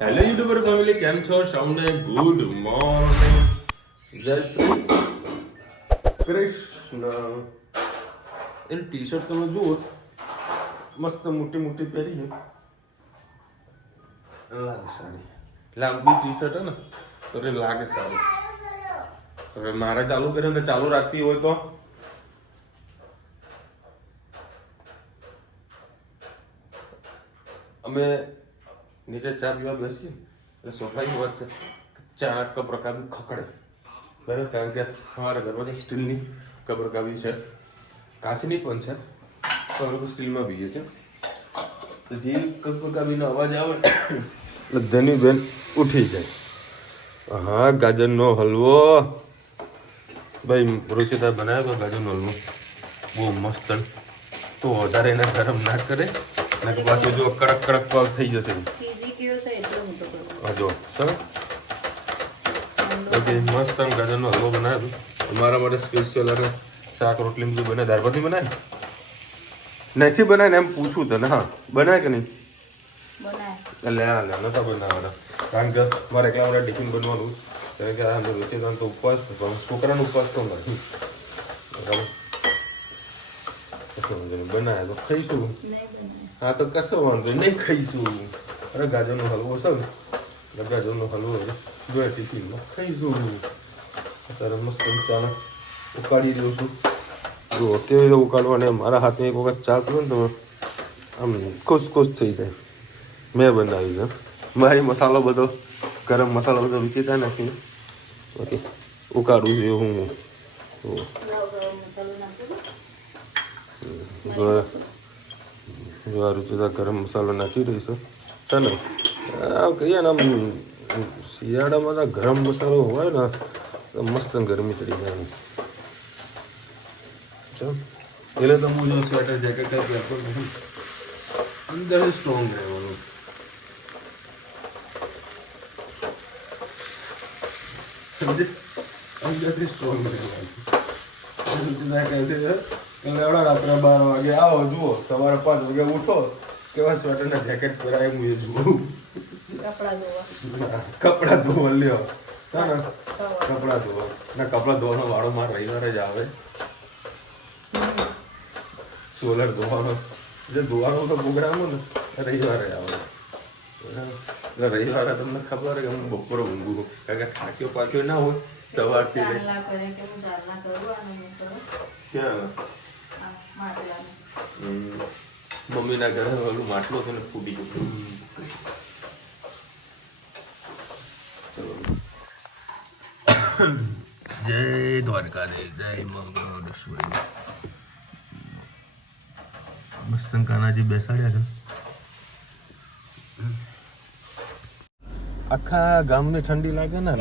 Hello YouTuber family, કેમ છો? સૌને ગુડ મોર્નિંગ, જય શ્રી કૃષ્ણ. એની ટી શર્ટ તમે જુઓ, મસ્ત મોટી મોટી પહેરી છે, લાગે સારી. લાંબી ટી શર્ટ હે ને તો એ લાગે સારી. હવે મારે ચાલુ કર્યું ને ચાલુ રાખતી હોય તો અમે નીચે ચા પીવા બેસીએ એટલે સોફાની વાત છે, ચા કપ રકાબી ખકડે બરાબર, કારણ કે અમારા ઘરમાં સ્ટીલની કપ રકાબી છે, કાચની પણ છે, તો અમે સ્ટીલમાં પીએ છીએ. તો જે કપ રકાબીનો અવાજ આવે એટલે ધનીબેન ઉઠી જાય. હા, ગાજરનો હલવો ભાઈ રુચિતા બનાવ્યો તો ગાજરનો હલવો બહુ મસ્ત. તો વધારે એને ગરમ ના કરે ને પાછું જો કડક કડક પાક થઈ જશે. હા જો સર મસ્ત ગાજરનો હલવો બનાવ્યો મારા માટે સ્પેશિયલ. અને શાક રોટલી બધું બને, દાળ ભાત બનાવે નથી બનાવે ને એમ પૂછું તને. હા બનાવે કે નહીં? એટલે હા નતા બનાવવાના, કારણ કે મારે એકલા માટે ટિફિન બનવાનું, કારણ કે આ રુચિદાન તો ઉપવાસ છે, પણ છોકરાનો ઉપવાસ તો નથી. બનાવે તો ખાઈશું. હા તો કશો વાંધો નહીં, ખાઈશું. અરે ગાજરનો હલવો છે ને, ગાજરનો હલવો જોઈએ ટિફિનમાં ખાઈશું. અત્યારે મસ્ત ચાને ઉકાળી દઉં છું. જો કેવી રીતે ઉકાળવાની, મારા હાથમાં એક વખત ચા પીવો ને તમે આમ ખુશ ખુશ થઈ જાય. મેં બનાવી છે મારી, મસાલો બધો ગરમ મસાલો બધો વિચેતા નાખીને ઓકે ઉકાળું છું હું. જો આ રુચિતા ગરમ મસાલો નાખી રહી છે ને. આમ કહીએ ને આમ શિયાળામાં તો ગરમ મસાલો હોય ને તો મસ્ત ગરમી ચડી જાય. એટલે તો હું જો સ્વેટર જેકેટ કઈ પહેરતો નથી, અંદર સ્ટ્રોંગ રહેવાનું. અંદરથી સ્ટ્રોંગ રહેવાનું. રાત્રે 12 વાગે આવો, જુઓ સવારે 5 વાગે ઉઠો, કેવા સ્વેટરના જેકેટ પહેરાય હું એ જુઓ. કપડા ધોવા લ્યો ને, કપડા ધોવા ના, કપડા ધોવાનો વાળો માર રવિવારે જ આવે. સોલર ધોવાનો જે ધોવાનો તો પ્રોગ્રામ ને રવિવારે આવે. એટલે રવિવારે તમને ખબર કે હું બપોરે ઊંઘું, કારણ કે થાક્યો પાક્યો ના હોય સવારથી. ક્યાં મમ્મીના ઘરે ઓલું માટલો છે ને ફૂટી ગયું. જય દ્વારકાધીશ, જય મંગળેશ્વરી. મસ્ત કાનાજી બેસાડ્યા છે. આખા ગામને ઠંડી લાગે ને?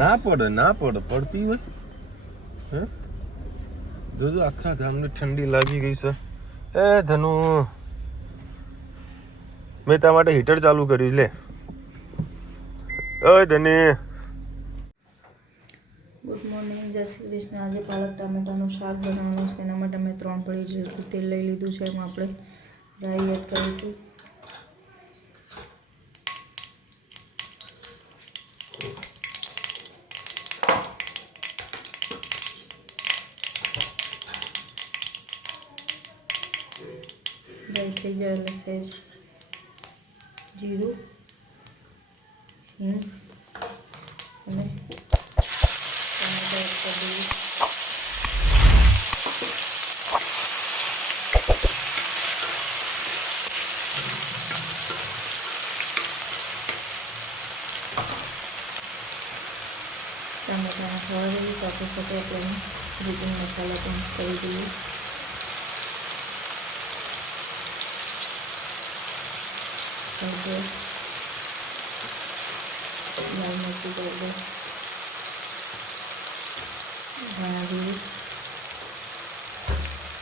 ના પડે પડતી હોય. હે જોજો આખા ગામને ઠંડી લાગી ગઈ છે. એ ધનુ, મેં તારા માટે હીટર ચાલુ કર્યું, લે. ઓય ધની, ગુડ મોર્નિંગ, જય શ્રી કૃષ્ણ. આજે પાલક ટામેટાનું શાક બનાવવાનું છે, એના માટે મેં 3 પડી જેટલું તેલ લઈ લીધું છે. એમાં આપણે રાઈ એડ કરીશું. રાઈ થઈ જાય એટલે સહેજ જીરું, હિંગ અને ટમેટા એડ કરી દઈએ. ટમેટાના ખવડાવી સાથે સાથે આપણે રીતિંગ મસાલા પણ કરી દઈએ. લાલ મરચું પાવડર, ધાણા જીરું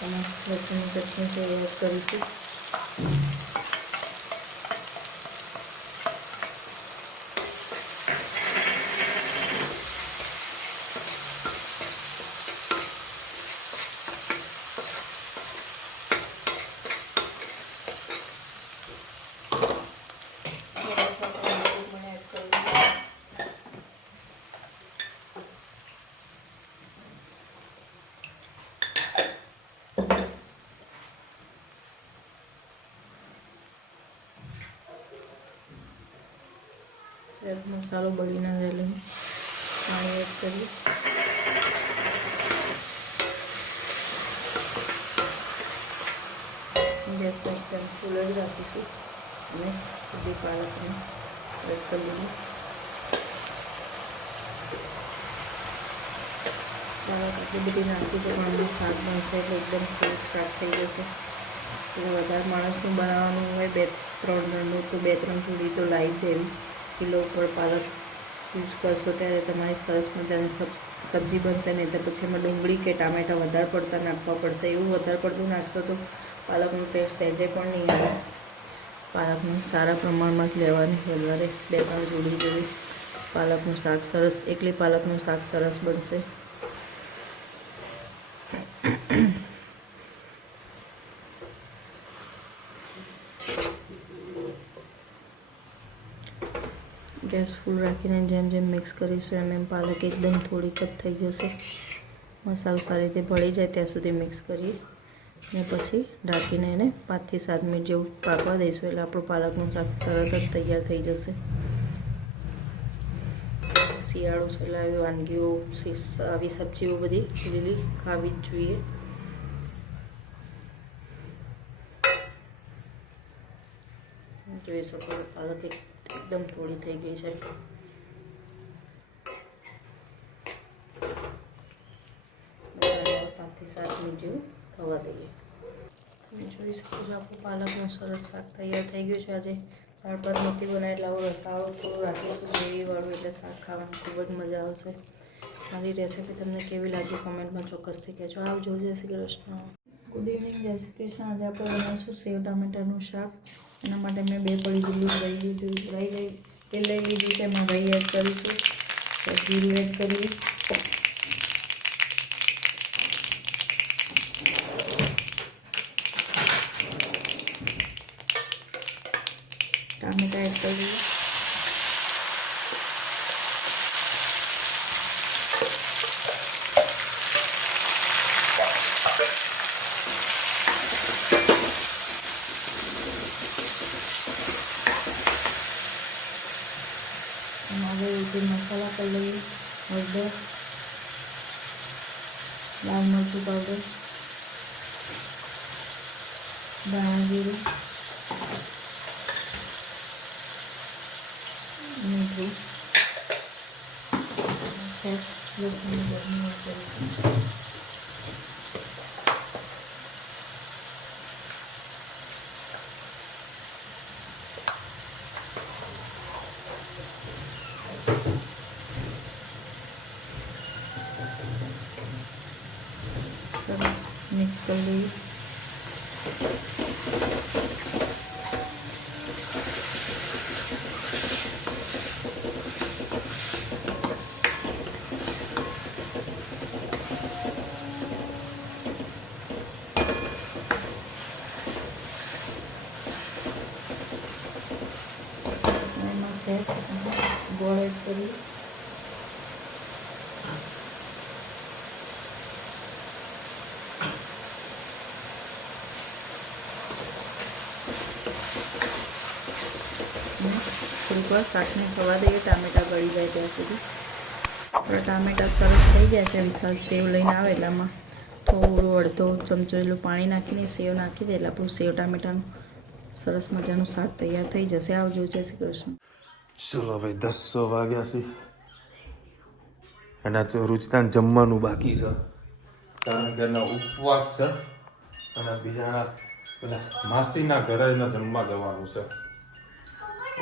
અને લસણની ચટણી છે એડ કરીશું. મસાલો બળી ના જાય એટલે પાણી એડ કરી ગેસને એકદમ ફૂલ જ રાખીશું અને સીધી પાલકને એડ કરી દીધી. પાલક આટલી બધી નાખી તો પણ શાક બનશે એટલે એકદમ થોડુંક શાક થઈ જશે. એટલે વધારે માણસનું બનાવવાનું હોય 2-3 જણનું તો 2-3 જોડી તો લાવી દેવી. કિલો ઉપર પાલક યુઝ કરશો ત્યારે તમારી સરસ મજાની સબ્જી બનશે. નહીં તો પછી એમાં ડુંગળી કે ટામેટાં વધારે પડતા નાખવા પડશે. એવું વધારે પડતું નાખશો તો પાલકનું ટેસ્ટ સહેજે પણ નહીં આવે. પાલકને સારા પ્રમાણમાં જ લેવાની. વધારે 2-3 જોડી જેવી પાલકનું શાક સરસ, એકલી પાલકનું શાક સરસ બનશે. ગેસ ફૂલ રાખીને જેમ જેમ મિક્સ કરીશું એમ એમ પાલક એકદમ થોડીક જ થઈ જશે. મસાલો સારી રીતે ભળી જાય ત્યાં સુધી મિક્સ કરીએ અને પછી ઢાંકીને એને 5 થી 7 મિનિટ જેવું પાકવા દઈશું એટલે આપણું પાલકનું શાક તરત જ તૈયાર થઈ જશે. શિયાળો છે એટલે આવી વાનગીઓ, આવી સબ્જીઓ બધી લીલી ખાવી જ જોઈએ. જોઈ શકો પાલક એકદમ થોડી થઈ ગઈ છે. 5 થી 7 મિનિટ જેવું થવા દઈએ. તમે જોઈ શકો છો આપણું પાલકનું સરસ શાક તૈયાર થઈ ગયું છે. આજે દાળ ભાત નથી બનાવ્યા એટલે આવો રસાળો થોડું રાખીશું ગ્રેવીવાળું, એટલે શાક ખાવાની ખૂબ જ મજા આવશે. મારી રેસીપી તમને કેવી લાગી કોમેન્ટમાં ચોક્કસથી કહેજો. આવજો. જય શ્રી કૃષ્ણ. Good evening. જય શ્રી કૃષ્ણ. આજે આપણે બનાવીશું સેવ ટામેટાનું શાક. એના માટે મેં 2 પડી જેટલું તેલ લઈ લીધું છે. એમાં રાઈ એડ કરીશું, જીરું એડ કરીએ, ટામેટા એડ કરીએ, હવે જે મસાલા કરી લઈએ, હળદર, લાલ મરચું પાવડર, ધાણા જીરું, મીઠું, લસણની ચટણી એડ કરીશું. સરસ મિક્સ કરી લઈએ. એમાં સહેજ ગોળ એડ કરીએ. થોડીક વાર શાકને થવા દઈએ, ટામેટાં ગળી જાય ત્યાં સુધી. આપણા ટામેટાં સરસ થઈ ગયા છે. વિશાલ સેવ લઈને આવે એટલામાં થોડું અડધો ચમચો એટલું પાણી નાખીને સેવ નાખી દે એટલે આપણું સેવ ટામેટાનું સરસ મજાનું શાક તૈયાર થઈ જશે. આવજો. જય શ્રી કૃષ્ણ. ચલો ભાઈ 10 વાગ્યા છે અને રુચિતાને જમવાનું બાકી છે. કારણ કે એના ઉપવાસ છે અને બીજાના પેલા માસીના ઘરે જમવા જવાનું છે.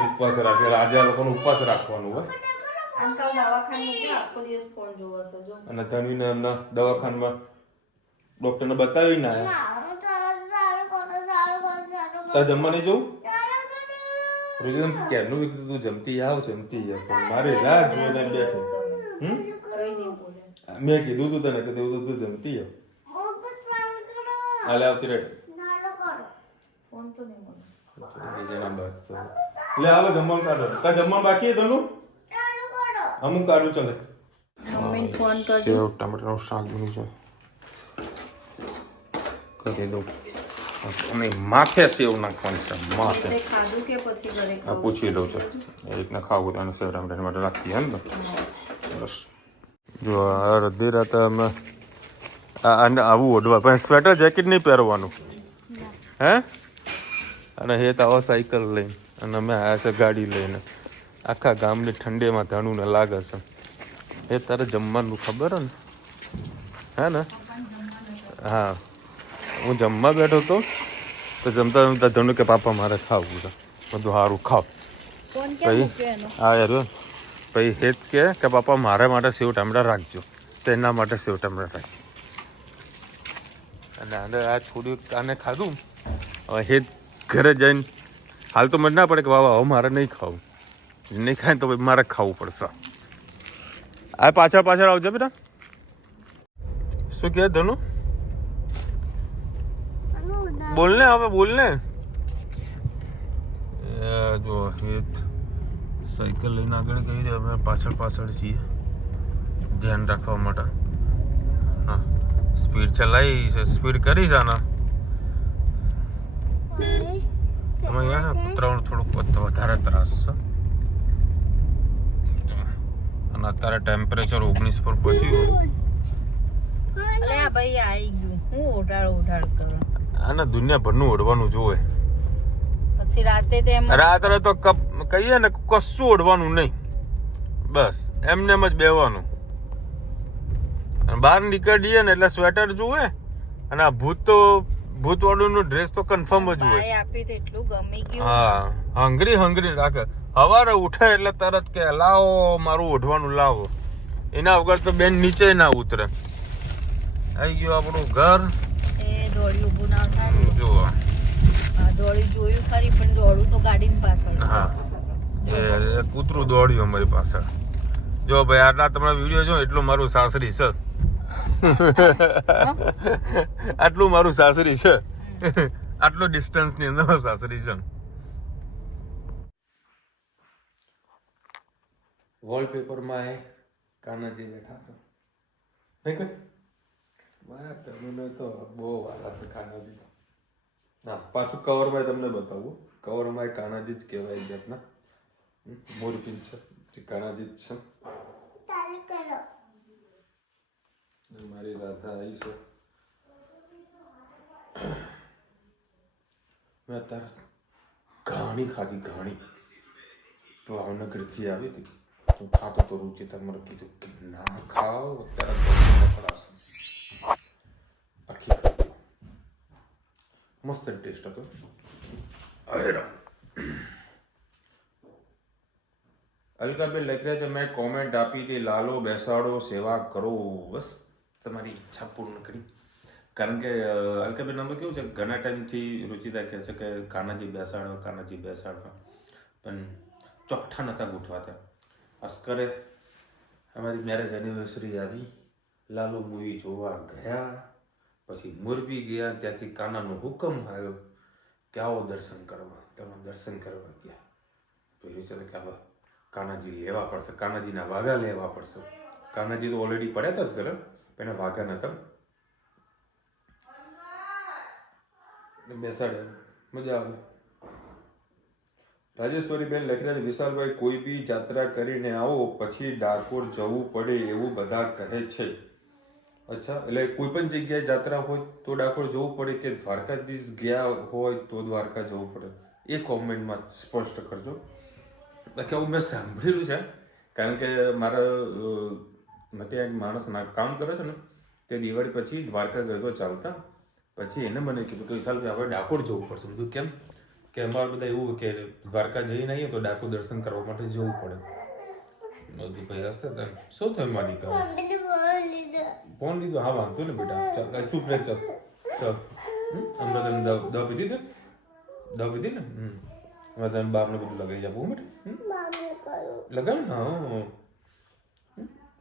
ઉપવાસ રાખેલા આજે આ લોકોનો ઉપવાસ રાખવાનું હોય. અંકલ દવાખાને આખો દિવસ ફોન જોવા છે જો. અને ધનવીને એમના દવાખાનામાં ડોક્ટરને બતાવીને આવ્યા. તારે જમવા નહીં જવું? રોજ ક્યારનું વિકતું તું જમતી આવ મારે રાહ જોઈ બેઠો. મેં કીધું તું તને કે તું જમતી આવ. હાલે આવતી રે. ફોન તો નહીં મળે. લે હાલો જમવાનું કાઢો. તાર જમવાનું બાકી તનું અમુક કાઢું ચાલે. મમ્મીને ફોન કરજો. સેવ ટામેટાનું શાક બન્યું છે કરી દઉં. નહીં માથે સેવ નાખવાની છે માથે. તે ખાધું કે પછી ઘરે આ ખાવું? પૂછી લઉં છું એ રીતના ખાવું તો એને સેવ ટામેટા માટે રાખીએ એમ ને. બસ જો આ અડધી રાતે અમે આને આવું ઓઢવા પણ સ્વેટર જેકેટ નહીં પહેરવાનું હે. અને હે તો આવો સાયકલ લઈને અને અમે આવ્યા છે ગાડી લઈને આખા ગામની ઠંડીમાં ધણું ને લાગે છે. એ તારે જમવાનું ખબર હે ને હે ને? હા હું જમવા બેઠો હતો તો જમતા જમતા ધણું કે પાપા મારે ખાવું છે. બધું સારું ખાવ પછી હા યાર પછી હેત કે પાપા મારે માટે સેવ ટામેટા રાખજો તો એના માટે સેવ ટામેટા રાખજો. અને આને આ થોડું આને ખાધું હવે હેત ઘરે જઈને હાલ તો મને ના પડે કે બાબા હવે મારે નહીં ખાવું નહીં ખાય તો પછી મારે ખાવું પડશે. આ પાછળ પાછળ આવજો બેટા. શું કહે ધનુ? બોલને હવે બોલને. જો હેત સાયકલ લઈને આગળ ગઈ રહી અમે પાછળ પાછળ છીએ ધ્યાન રાખવા માટે. હા સ્પીડ ચલાવી છે સ્પીડ કરી છે ને અમે અહીંયા કૂતરાઓનું થોડુંક વધારે ત્રાસ છે. અને અત્યારે ટેમ્પરેચર 19 પર પહોંચ્યું. અલ્યા ભાઈ આવી ગયું હું ઓઢાડ કરો. આને દુનિયાભરનું ઓઢવાનું જોવે. પછી રાતે તેમ રાત્રે તો કહીએ ને કશું ઓઢવાનું નહીં બસ એમને એમ જ બેવાનું. બહાર નીકળીએ ને એટલે સ્વેટર જુએ અને આ ભૂતવાળું નું ડ્રેસ તો કન્ફર્મ જ હોય. આપી તો એટલું ગમી ગયું. હા હંગરી રાખે. સવારે ઉઠે એટલે તરત કે લાવો મારું ઓઢવાનું લાવો. એના વગર તો બેન નીચે ના ઉતરે. આવી ગયું આપણું ઘર. એ દોડી ઊભું ના થાય. જો દોડી જોયું ખરી પણ દોડું તો ગાડીની પાછળ. હા એ કૂતરું દોડ્યું અમારી પાછળ. જો ભાઈ આટલા તમારા વિડીયો જો એટલું મારું સાસરી છે. આટલું મારું સાસરી છે. આટલું ડિસ્ટન્સ ની અંદર સાસરી છે. વોલપેપરમાં એ કાનાજી બેઠા છે. મારા તમને તો બહુ વાલા છે કાનાજી. ના પાછું કવરમાં તમને બતાવું. કવરમાં કાનાજી જ કહેવાય જાતના મોરપીન છે જે કાનાજી જ છે. મારી રાધા આવી છે. મેં અત્યારે ઘાણી ખાધી ઘાણી ભાવનગરથી આવી હતી. હું ખાતો તો રૂચિતા મને કીધું કે ના ખાઓ અત્યારે પકડાશે. આખી ખાધી મસ્ત ટેસ્ટ હતો. અલકાબેન લખી રહ્યા છે મેં કોમેન્ટ આપી હતી લાલો બેસાડો સેવા કરો. બસ તમારી ઈચ્છા પૂર્ણ કરી. કારણ કે અલકાબેન નંબર કેવું છે ઘણા ટાઈમથી રુચિતા કહે છે કે કાનાજી બેસાડવા પણ ચોખ્ઠા નહોતા ગોઠવાતા. અસ્કરે અમારી મેરેજ એનિવર્સરી આવી. લાલો મૂવી જોવા ગયા પછી મોરબી ગયા. ત્યાંથી કાનાનો હુકમ આવ્યો કે આવો દર્શન કરવા. તમે દર્શન કરવા ગયા પછી વિચારે કે આવા કાનાજી લેવા પડશે. કાનાજીના વાઘા લેવા પડશે. કાનાજી તો ઓલરેડી પડ્યા હતા જ ઘરે પણ એના વાઘા નતા. બેસાડે મજા આવે. રાજેશ્વરી બેન લખી રહ્યા છે વિશાલભાઈ કોઈ બી જાત્રા કરીને આવો પછી ડાકોર જવું પડે એવું બધા કહે છે. અચ્છા એટલે કોઈ પણ જગ્યાએ જાત્રા હોય તો ડાકોર જવું પડે કે દ્વારકાધીશ ગયા હોય તો દ્વારકા જવું પડે? એ કોમેન્ટમાં સ્પષ્ટ કરજો. બાકી આવું મેં સાંભળેલું છે કારણ કે મારા ત્યાં માણસ કામ કરે છે ને તે દિવાળી પછી દ્વારકા ગયો તો ચાલતા. પછી એને મને કીધું કે વિશાલભાઈ આપણે ડાકોર જવું પડશે. બધું કેમ કે અમારે બધા એવું કે દ્વારકા જઈને આવીએ તો ડાકોર દર્શન કરવા માટે જવું પડે. બધું ભાઈ હશે તને શું થયું મારી કહો ફોન લીધો? હા વાંધો ને બેટા ચાલ ચૂપ રહે. ચાલ ચાલ હમણાં તને દવા પીધી ને હવે તમે બાપને બધું લગાવી આપવું બેટા. લગાવ ને હા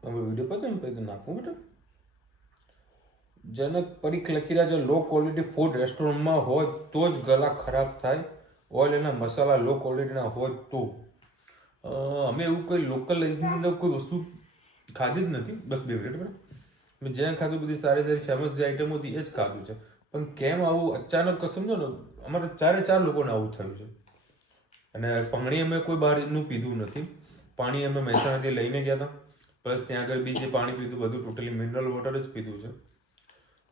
અમે વિડીયો પતે ને પછી નાખવું બેટા. જનક પરીખ લખી રહ્યા છે લો ક્વોલિટી ફૂડ રેસ્ટોરન્ટમાં હોય તો જ ગળા ખરાબ થાય. ઓઇલ અને મસાલા લો ક્વોલિટીના હોય તો. અમે એવું કોઈ લોકલ અંદર કોઈ વસ્તુ ખાધી જ નથી. બસ બે મિનિટ બરાબર. મેં જ્યાં ખાધું બધી સારી સારી ફેમસ જે આઈટમો હતી એ જ ખાધું છે. પણ કેમ આવું અચાનક સમજો ને, અમારે 4 લોકોને આવું થયું છે. અને પાણી અમે કોઈ બહારનું પીધું નથી. પાણી અમે મહેસાણાથી લઈને ગયા હતા, પ્લસ ત્યાં આગળ બી જે પાણી પીધું બધું ટોટલી મિનરલ વોટર જ પીધું છે.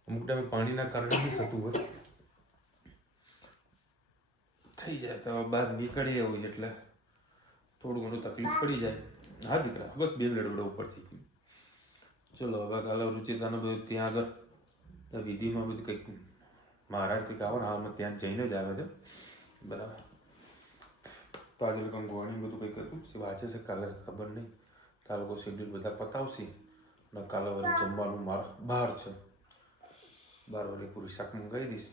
અમુક ટાઈમે પાણીના કારણે બી થતું હોય, થઈ જાય તો બહાર નીકળીએ હોય એટલે થોડું ઘણું તકલીફ પડી જાય. હા દીકરા, બસ 2 મિનિટ બધા ઉપરથી. ચલો હવે કાલે રુચિતાને બધું ત્યાં આગળ વિધિમાં બધું કંઈક મહારાજ કંઈક આવે ને, હા ત્યાં જઈને જ આવે છે બરાબર. તો આજે લોકો ગોળણી બધું કંઈક હતું વાંચે છે, કાલે ખબર નહીં. આ લોકો શેડ્યુલ બધા પતાવશે અને કાલે વળી જમવાનું મારા બહાર છે. બહાર વળી પૂરી શાક મંગાવી દઈશ,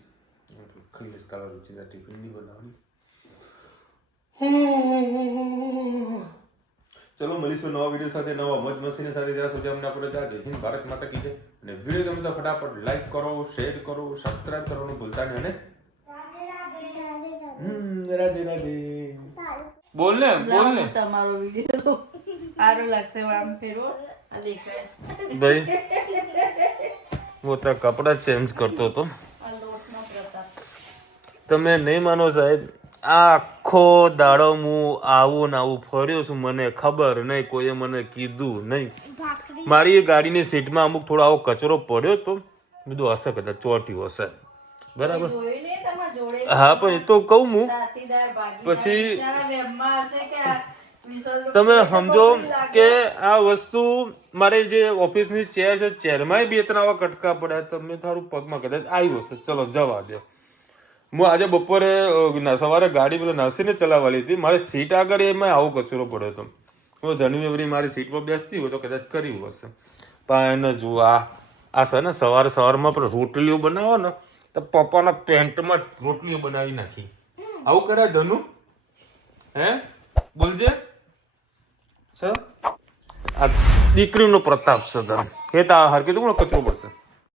ખાઈ લઈશ. કાલે રુચિતા ટિફિન નહીં બનાવવાની. ચલો મળીશું નવા વિડીયો સાથે, નવા મોજ મસ્તીની સાથે. ત્યાં સુધી અમને આપણે જય હિન્દ, ભારત માતા કી જય. અને વિડીયો ગમે તો ફટાફટ લાઈક કરો, શેર કરો, સબસ્ક્રાઇબ કરવાનું ભૂલતા નહીં. અને રાધે રાધે. બોલ ને તમારો વિડીયો સારો લાગશે આમ ફેરવો. આ દેખાય ભાઈ, હું તો કપડા ચેન્જ કરતો હતો. આ લોટનો પ્રતાપ. તમે નહીં માનો સાહેબ, આખો દાડો હું આવું ને આવું ફર્યો છું, મને ખબર નહીં, કોઈએ મને કીધું નહીં. મારી એ ગાડીની સીટમાં અમુક થોડો આવો કચરો પડ્યો તો બધું હશે, કદાચ ચોટ્યું હશે બરાબર. હા પણ એ તો કહું હું પછી તમે સમજો કે આ વસ્તુ મારે જે ઓફિસની ચેર છે, ચેરમાં 2-3 આવા કટકા પડ્યા. તમે તારું પગમાં કદાચ આવ્યું હશે, ચલો જવા દે. હું આજે બપોરે સવારે ગાડી પેલા નરસીને ચલાવવાની હતી, મારી સીટ આગળ એમાં આવો કચરો પડ્યો હતો. હું ધનવી મારી સીટ પર બેસતી હોય તો કદાચ કર્યું હશે. પણ એને જુઓ આ છે ને, સવારમાં પણ રોટલીઓ બનાવો ને તો પપ્પાના પેન્ટમાં જ રોટલીઓ બનાવી નાખી. આવું કરે ધનુ? હે બોલજે. આ દીકરીનો પ્રતાપ છે. હે તા હર કીધું કચરો પડશે.